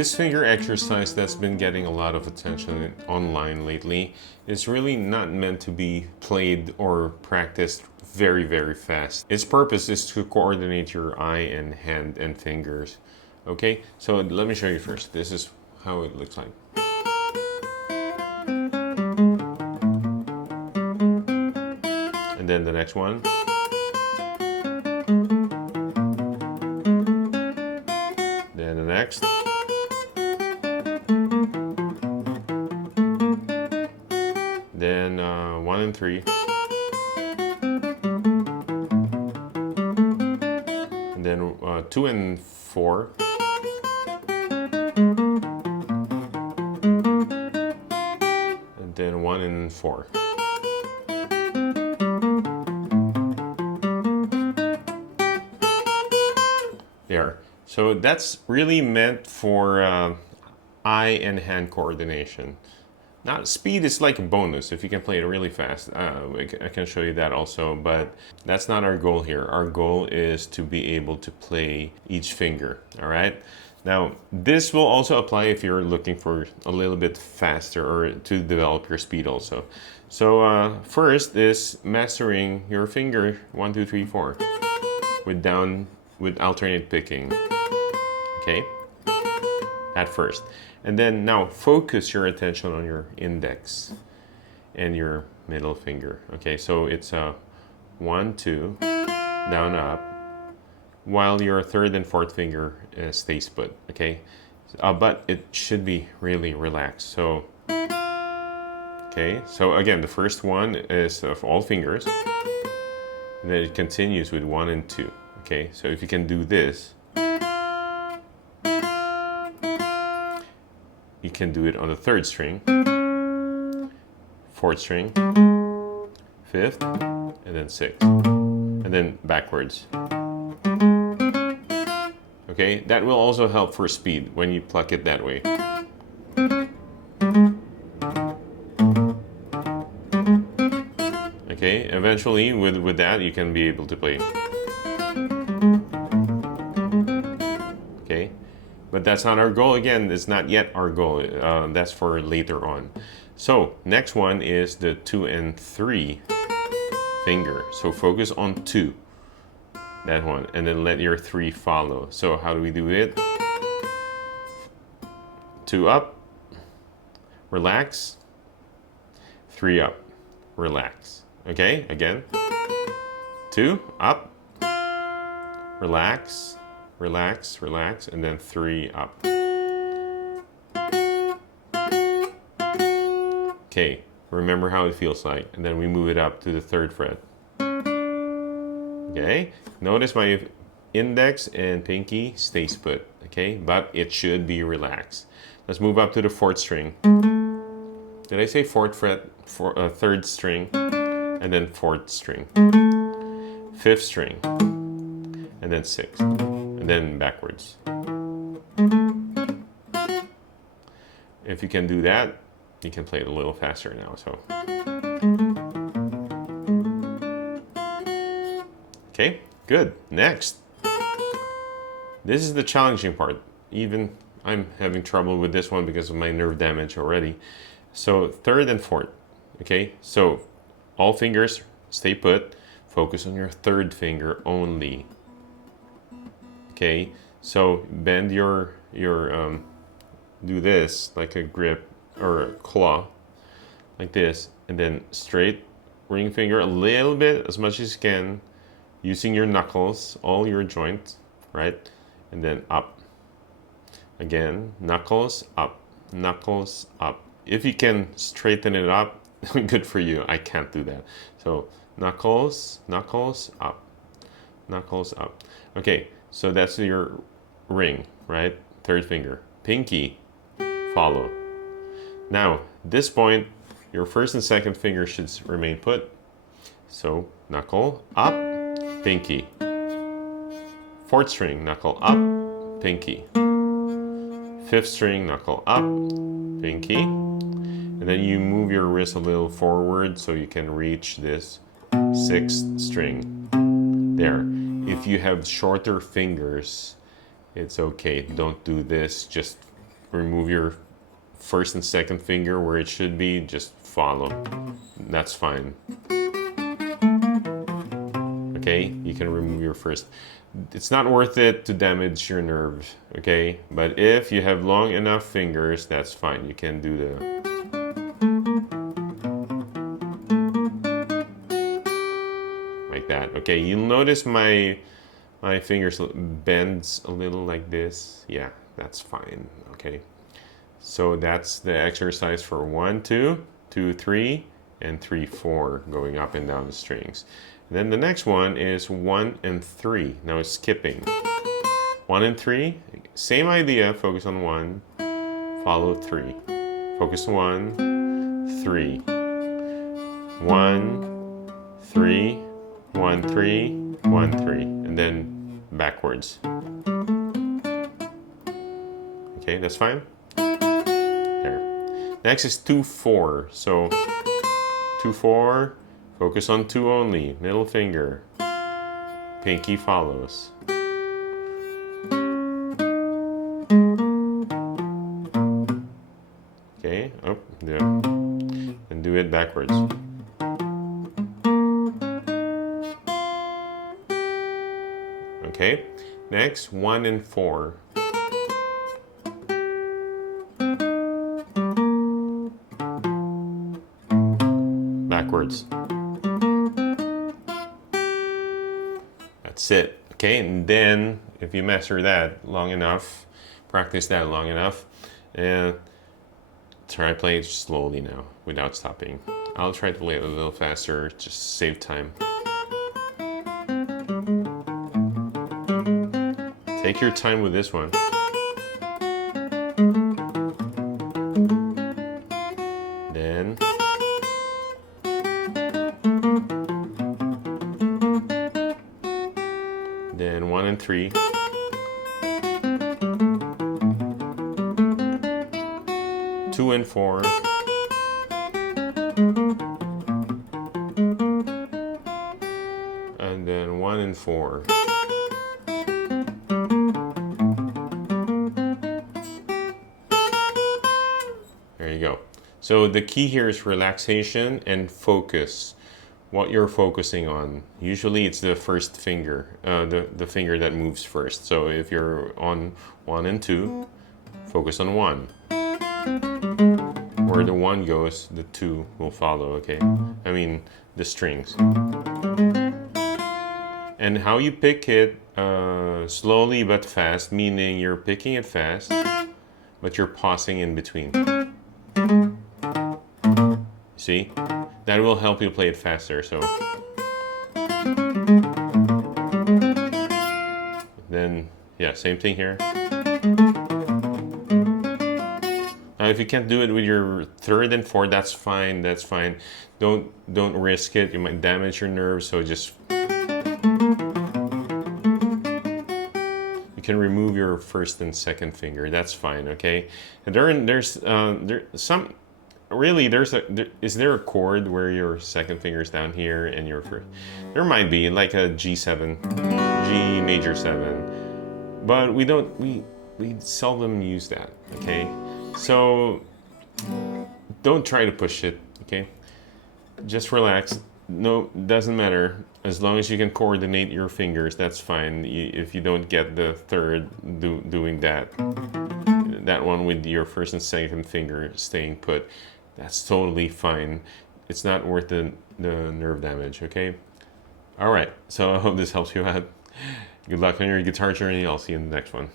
This finger exercise that's been getting a lot of attention online lately is really not meant to be played or practiced very, very fast. Its purpose is to coordinate your eye and hand and fingers. Okay, so let me show you first. This is how it looks like. And then the next one. Then the next. Then 1 and 3. And then 2 and 4. And then 1 and 4. There. So that's really meant for eye and hand coordination. Now, speed is like a bonus if you can play it really fast. I can show you that also, but that's not our goal here. Our goal is to be able to play each finger, all right? Now, this will also apply if you're looking for a little bit faster or to develop your speed also. So first is mastering your finger 1, 2, 3, 4 with alternate picking, okay? At first. And then now focus your attention on your index and your middle finger. Okay, so it's 1, 2, down, up, while your third and fourth finger stays put. Okay, but it should be really relaxed. So, okay, so again, the first one is of all fingers, and then it continues with 1 and 2. Okay, so if you can do this, you can do it on the third string, fourth string, fifth, and then sixth, and then backwards. Okay, that will also help for speed when you pluck it that way. Okay, eventually with that you can be able to play. Okay. But that's not our goal. Again, it's not yet our goal. That's for later on. So next one is the 2 and 3 finger. So focus on 2, that one, and then let your 3 follow. So how do we do it? 2 up, relax, 3 up, relax. Okay, again. 2 up, relax, relax, relax, and then 3 up. Okay, remember how it feels like, and then we move it up to the 3rd fret. Okay, notice my index and pinky stays put, okay, but it should be relaxed. Let's move up to the 4th string. Did I say 4th fret, 3rd string, and then 4th string, 5th string, and then 6th. And then backwards. If you can do that, you can play it a little faster now. So, okay, good. Next, this is the challenging part. Even I'm having trouble with this one because of my nerve damage already. So 3rd and 4th. Okay, so all fingers stay put. Focus on your 3rd finger only. Okay, so bend your do this like a grip or a claw, like this, and then straight ring finger a little bit, as much as you can, using your knuckles, all your joints, right? And then up. Again, knuckles up, knuckles up. If you can straighten it up, good for you. I can't do that. So knuckles, knuckles up, knuckles up. Okay. So that's your ring, right? 3rd finger. Pinky, follow. Now, this point, your 1st and 2nd finger should remain put. So, knuckle up, pinky. 4th string, knuckle up, pinky. 5th string, knuckle up, pinky. And then you move your wrist a little forward so you can reach this 6th string. There. If you have shorter fingers, it's okay. Don't do this. Just remove your first and second finger where it should be, just follow. That's fine. Okay, you can remove your first. It's not worth it to damage your nerves, okay? But if you have long enough fingers, that's fine. You can do the... like that. Okay, you'll notice my fingers bends a little like this. Yeah, that's fine, okay? So that's the exercise for 1, 2, 2, 3, and 3, 4, going up and down the strings. And then the next one is 1 and 3. Now it's skipping. 1 and 3, same idea, focus on 1, follow 3. Focus 1, 3. 1, 3, 1, 3, 1, 3. And then backwards. Okay, that's fine? There. Next is 2, 4. So 2, 4, focus on 2 only, middle finger. Pinky follows. Okay, up, there. And do it backwards. Okay, next 1 and 4. Backwards. That's it. Okay, and then if you master that long enough, practice that long enough, and try play it slowly now without stopping. I'll try to play it a little faster, just save time. Take your time with this one. Then then 1 and 3. Two and 4. And then 1 and 4. There you go. So the key here is relaxation and focus. What you're focusing on. Usually it's the first finger, the finger that moves first. So if you're on 1 and 2, focus on 1. Where the 1 goes, the 2 will follow, okay? I mean, the strings. And how you pick it, slowly but fast, meaning you're picking it fast, but you're pausing in between. See? That will help you play it faster, so. Then, yeah, same thing here. Now, if you can't do it with your 3rd and 4th, that's fine, that's fine. Don't risk it, you might damage your nerves, so just. You can remove your 1st and 2nd finger, that's fine, okay? And there's some. Really, is there a chord where your 2nd finger's down here and your first? There might be, like a G7, G major 7, but we seldom use that. Okay, so don't try to push it. Okay, just relax. No, doesn't matter as long as you can coordinate your fingers. That's fine. If you don't get the 3rd doing that one with your 1st and 2nd finger staying put. That's totally fine. It's not worth the nerve damage, okay? All right, so I hope this helps you out. Good luck on your guitar journey. I'll see you in the next one.